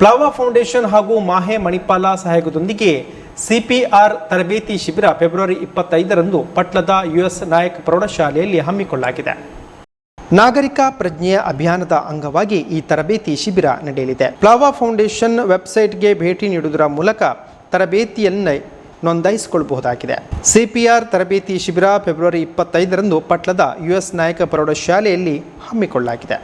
ಪ್ಲಾವಾ foundation ಹಾಗೂ ಮಾಹೆ ಮಣಿಪಾಲ ಸಹಯೋಗದೊಂದಿಗೆ CPR ತರಬೇತಿ ಶಿಬಿರ ಫೆಬ್ರವರಿ 25ರಂದು ಪಟ್ಲದ ಯುಎಸ್ ನಾಯಕ್ ಪ್ರೌಢಶಾಲೆಯಲ್ಲಿ ಹಮ್ಮಿಕೊಳ್ಳಲಾಗಿದೆ. ನಾಗರಿಕ ಪ್ರಜ್ಞೆಯ ಅಭಿಯಾನದ ಅಂಗವಾಗಿ ಈ ತರಬೇತಿ ಶಿಬಿರ ನಡೆಯಲಿದೆ. ಪ್ಲಾವಾ ಫೌಂಡೇಶನ್ ವೆಬ್ಸೈಟ್ಗೆ ಭೇಟಿ ನೀಡುವುದರ ಮೂಲಕ ತರಬೇತಿಯನ್ನು ನೋಂದಾಯಿಸಿಕೊಳ್ಳಬಹುದಾಗಿದೆ. ಸಿಪಿಆರ್ ತರಬೇತಿ ಶಿಬಿರ ಫೆಬ್ರವರಿ 25ರಂದು ಪಟ್ಲದ ಯುಎಸ್ ನಾಯಕ ಪ್ರೌಢಶಾಲೆಯಲ್ಲಿ ಹಮ್ಮಿಕೊಳ್ಳಲಾಗಿದೆ.